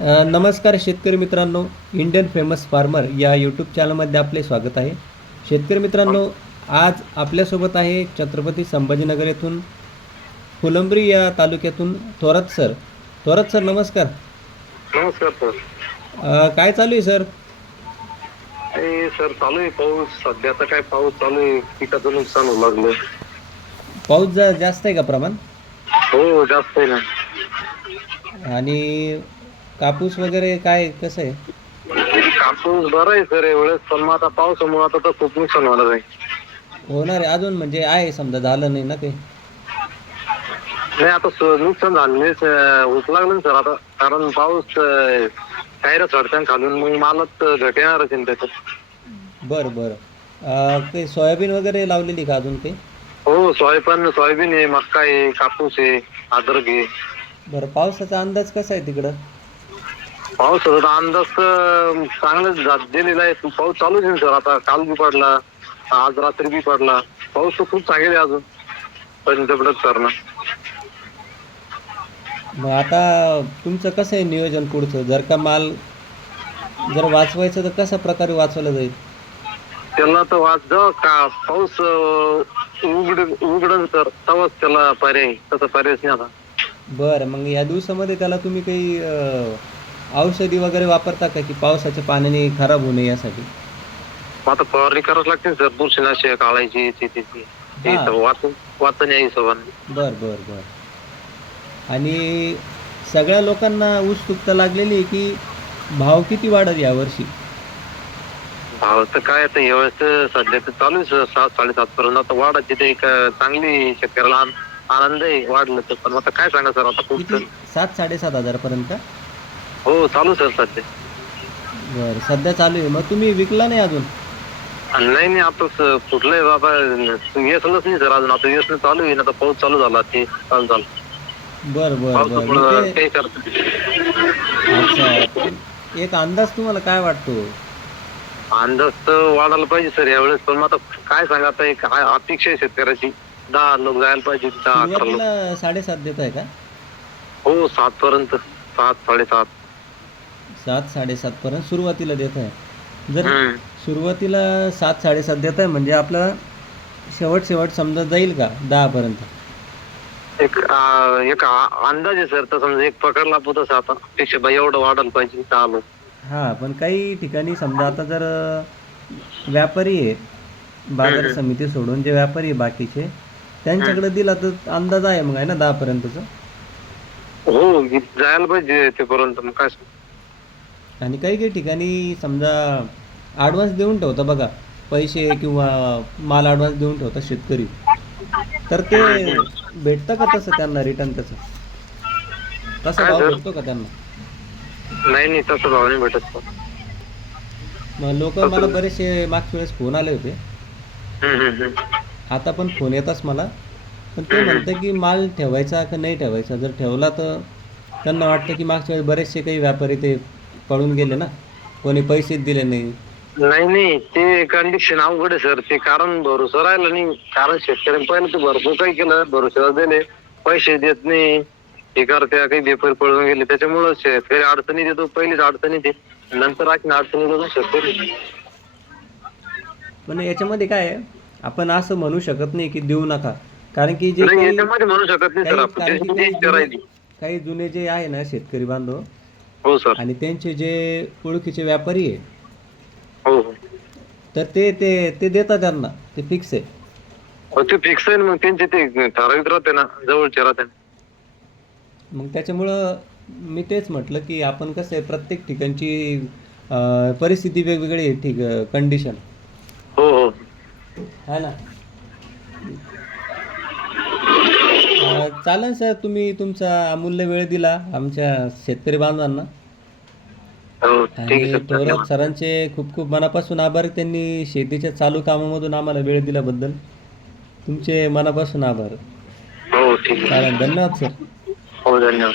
नमस्कार शेतकरी मित्रांनो इंडियन फेमस फार्मर या यूट्यूब चॅनलमध्ये आपले स्वागत आहे. शेतकरी मित्रांनो आज आपल्यासोबत आहे छत्रपती संभाजीनगर येथून फुलंब्री या तालुक्यातून थोरात सर. थोरात सर नमस्कार. नमस्कार सर. अ, काय चालू आहे सर? ए सर चालू आहे पाऊस. सध्याचा काय पाऊस चालू आहे. पिकाचं नुकसान होऊ लागलं पाऊस जा जास्त आहे का प्रमाण? हो जास्त आहे ना. आणि कापूस वगैरे काय कसं आहे? कापूस बरं आहे सर एवढेच. पण मग आता पावसामुळे आता तर खूप नुकसान होणार आहे. होणार आहे अजून? म्हणजे आहे समजा झालं नाही ना काही? नाही आता स- नुकसान झालं नाही. स- होत लागलं ना सर आता. कारण पाऊस कायरा चढत्या खालून. मग मालच घट येणारच आहे ना त्याच्यात. बरं बरं. अ, काही सोयाबीन वगैरे लावलेली का अजून काही? हो सोयाबीन सोयाबीन आहे मक्का आहे कापूस आहे अद्रक आहे. बरं पावसाचा अंदाज कसा आहे तिकडं? पावसाचा अंदाज तर चांगलाच जा- दिलेला आहे. पाऊस चालूच आहे सर आता काल बी पडला आज रात्री बी पडला. पाऊस तर खूप चांगला आहे अजून. पण सर ना. मग आता तुमचं कसं आहे नियोजन पुढचं? जर का माल जर वाचवायचं तर कशा प्रकारे वाचवलं जाईल? त्याला तर वाच का पाऊस उघड उघडन तर तेव्हाच त्याला पर्याय तसा पर्यायच नाही आता. बरं मग या दिवसामध्ये त्याला तुम्ही काही अं, औषधी वगैरे वापरता का की पावसाच्या पाण्याने खराब होऊ नये यासाठी? आता फवारणी करावंच लागते सर. बुरशीनाशक काढायची याची त्याची ते. हा. तर वाचून वाचन या हिशोबाने बरं बरं बरं. आणि सगळ्या लोकांना उत्सुकता लागलेली आहे की भाव किती वाढत यावर्षी भाव तर काय आता यावेळेस सध्या तर चालू आहे सर. सात साडेसात पर्यंत. आता वाढायची ते एक चांगली शेतकऱ्याला आन- आनंद आहे. वाढलं तर. पण आता काय सांगा सर? आता सात साडेसात हजारपर्यंत? हो चालू सर सध्या. बरं सध्या चालू आहे. मग तुम्ही विकला नाही अजून? आणि नाही नाही आता स- कुठलंय बाबा येसलच नाही सर अजून. आता येस चालू आहे. ना आता पाऊस चालू झाला ते चालू झालं. बरं बरं बरं. मग पावसामुळे ते काही करत अच्छा. एक अंदाज तुम्हाला काय वाटतो? अंदाज तर वाढायला पाहिजे सर यावेळेस. पण मग आता काय सांगा आता एक आ- अपेक्षा आहे शेतकऱ्याची. दहा लोक जायला पाहिजे दहा अकरा लोक. सुरुवातीला साडेसात देत आहे का? हो सात पर्यंत. सात साडेसात. सात साडेसात पर्यंत सुरुवातीला देत आहे. जर. सुरुवातीला सात साडेसात देत आहे म्हणजे आपला शेवट शेवट समजा जाईल का दहा पर्यंत? एक आ, एक अंदाज आहे सर तर समजा एक पकडला तसं आता. पेक्षा बाई एवढं वाढायला पाहिजे लोक हां पण काही ठिकाणी समजा आता जर व्यापारी आहेत बाजार समिती सोडून जे व्यापारी आहे बाकीचे त्यांच्याकडे दिला तर अंदाज आहे मग आहे ना दहा पर्यंतचा? हो जायला पाहिजे ते पर्यंत मग काय? आणि काही काही ठिकाणी समजा ॲडव्हान्स देऊन ठेवता बघा. पैसे किंवा माल ॲडव्हान्स देऊन ठेवता शेतकरी. तर ते भेटतं का तसं त्यांना रिटर्न त्याचं तसा भाव? भेटतो का त्यांना? नाही नाही तसं भाव नाही भेटत. मग लोक मला बरेचसे मागच्या वेळेस फोन आले होते. आता पण फोन येताच मला. पण ते म्हणतं की माल ठेवायचा का नाही ठेवायचा? जर ठेवला तर त्यांना वाटतं की मागच्या वेळेस बरेचसे काही व्यापारी ते पळून गेले ना? कोणी पैसेच दिले नाही. नाही नाही. ते कंडिशन अवघड आहे सर ते कारण भरोसा राहिला नाही. कारण शेतकऱ्यांनी पहिलं ते भरपूर काही केलं. भरोसा दिले. पैसे देत नाही. हे करत्या काही बेपर पळून गेले. त्याच्यामुळं शेतकरी अडचणी देतो पहिलीच अडचणी ते नंतर आणखी अडचणी देतो शेतकरी पण याच्यामध्ये काय आहे? आपण असं म्हणू शकत नाही की देऊ नका. कारण की जे नाही काही याच्यामध्ये म्हणू शकत नाही सर आपण कारण की काही जुने जे आहे ना शेतकरी बांधव हो सर. आणि त्यांचे जे ओळखीचे व्यापारी आहे हो हो. तर ते ते ते देतात त्यांना ते फिक्स आहे. हो, ते फिक्स आहे ना मग त्यांचे ते ठराविक राहते ना जवळचे राहते ना. मग त्याच्यामुळं मी तेच म्हटलं की आपण कसं आहे प्रत्येक ठिकाणची अं, परिस्थिती वेगवेगळी आहे ठीक कंडिशन हो हो. आहे ना? चालेल सर तुम्ही तुमचा अमूल्य वेळ दिला आमच्या शेतकरी बांधवांना. हो आणि थोरात सरांचे खूप खूप मनापासून आभार. त्यांनी शेतीच्या चालू कामामधून आम्हाला वेळ दिल्याबद्दल तुमचे मनापासून आभार. हो चालेल धन्यवाद सर. हो धन्यवाद.